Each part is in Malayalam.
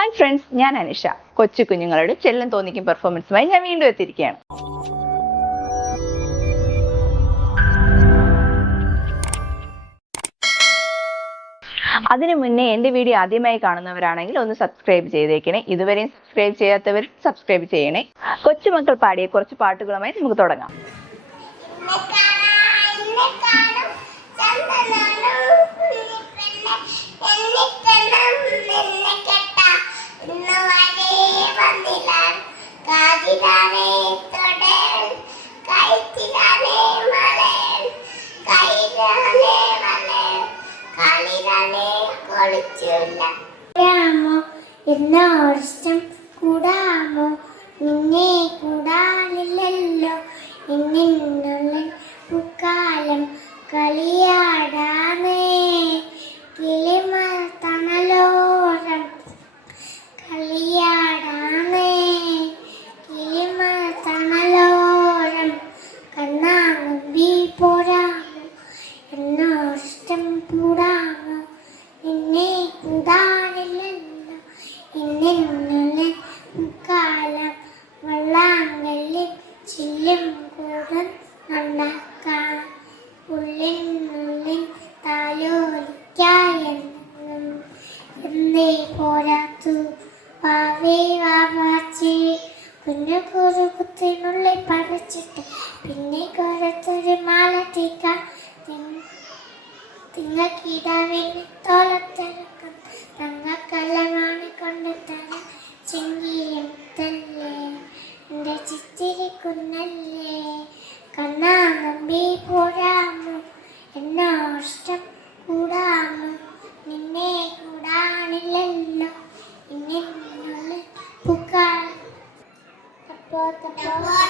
ഹായ് ഫ്രണ്ട്സ് ഞാൻ അനിഷ. കൊച്ചു കുഞ്ഞുങ്ങളുടെ ചെല്ലം തോന്നിക്കും പെർഫോമൻസുമായി ഞാൻ വീണ്ടും എത്തിയിരിക്കുകയാണ്. അതിനു മുന്നേ എന്റെ വീഡിയോ ആദ്യമായി കാണുന്നവരാണെങ്കിൽ ഒന്ന് സബ്സ്ക്രൈബ് ചെയ്തേക്കണേ. ഇതുവരെയും സബ്സ്ക്രൈബ് ചെയ്യാത്തവർ സബ്സ്ക്രൈബ് ചെയ്യണേ. കൊച്ചുമക്കൾ പാടിയ കുറച്ച് പാട്ടുകളുമായി നമുക്ക് തുടങ്ങാം. இன்னும் அதே வந்திலான். காதிலானே കുഞ്ഞു കുറുകുത്തിനുള്ളിൽ പറിച്ചിട്ട് പിന്നെ കുറച്ചൊരു മാല തീക്കാൻ തിങ്ങ കീടാവിന് തങ്ങക്കലമാണ് Cek.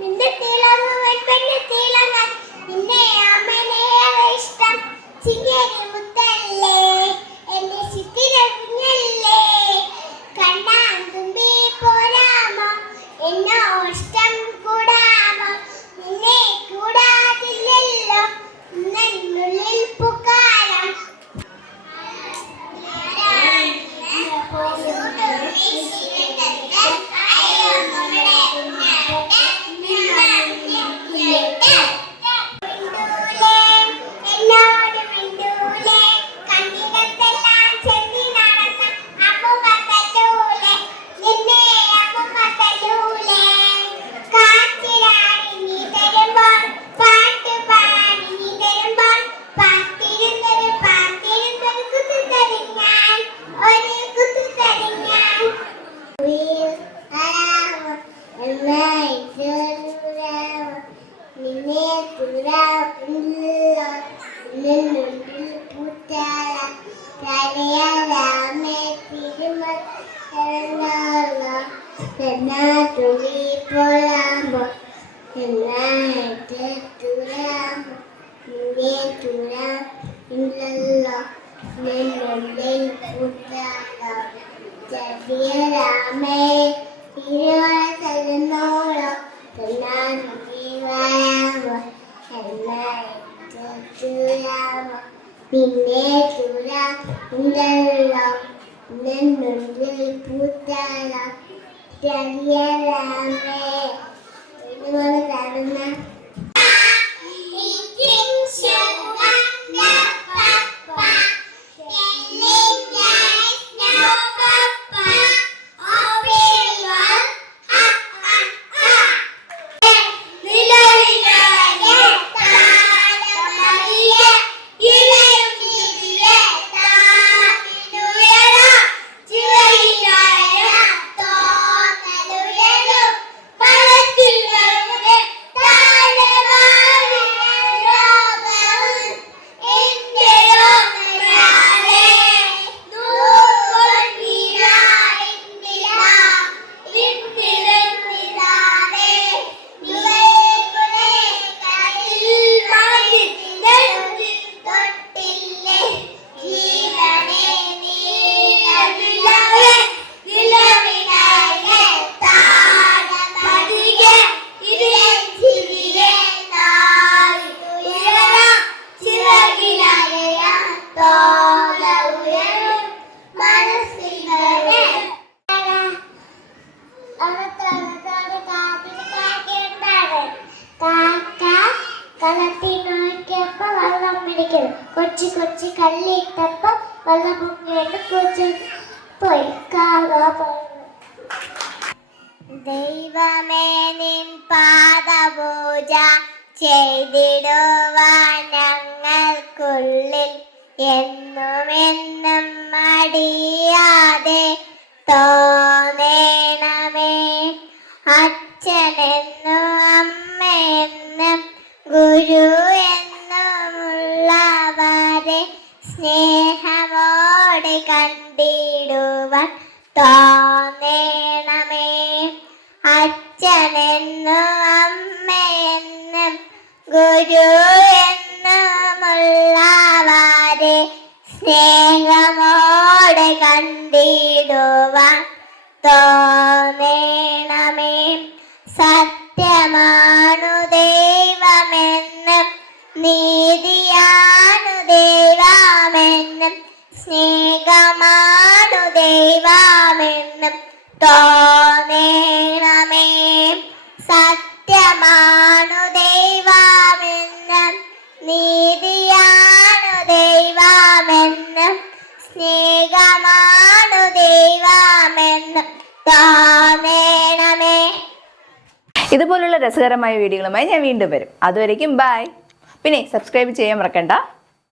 നിന്റെ തീളങ്ങുവൻ പെണ്ണു തീളങ്ങാൻ നിന്നെ ചെറിയ രാമേ തിരുവോള തരുന്നോളോ തിന്നാൻ ജീവാമോ ചൂരാമോ പിന്നെ ചൂര ഉണ്ടല്ലോ നിന്നുള്ളിൽ പൂത്താലം ചെറിയ രാമേ തിരുവോള തരുന്ന പോയി കാണാ ദൈവമേ നിൻ പാദപൂജ ചെയ്തിടുവാൻ ഞങ്ങൾക്കുള്ളിൽ എന്നും എന്നും മടിയാതെ തോന്നേണമേ അച്ഛനെന്നും അമ്മയെന്നും ഗുരു എന്നുമുള്ളവരെ സ്നേഹമോടെ കണ്ടിടുവാൻ തോന്നേണമേ. സത്യമാണു ദൈവമെന്നും നീതിയാണു ദൈവമെന്നും സ്നേഹമാണു ദൈവമെന്നും തോന്നേണമേ നീതിയാണു ദൈവമെന്നും സ്നേഹമാണു ദൈവമെന്നും താമേണമേ ഇതുപോലുള്ള രസകരമായ വീഡിയോകളുമായി ഞാൻ വീണ്ടും വരും. അതുവരേക്കും ബൈ പിന്നെ സബ്സ്ക്രൈബ് ചെയ്യാൻ മറക്കണ്ട.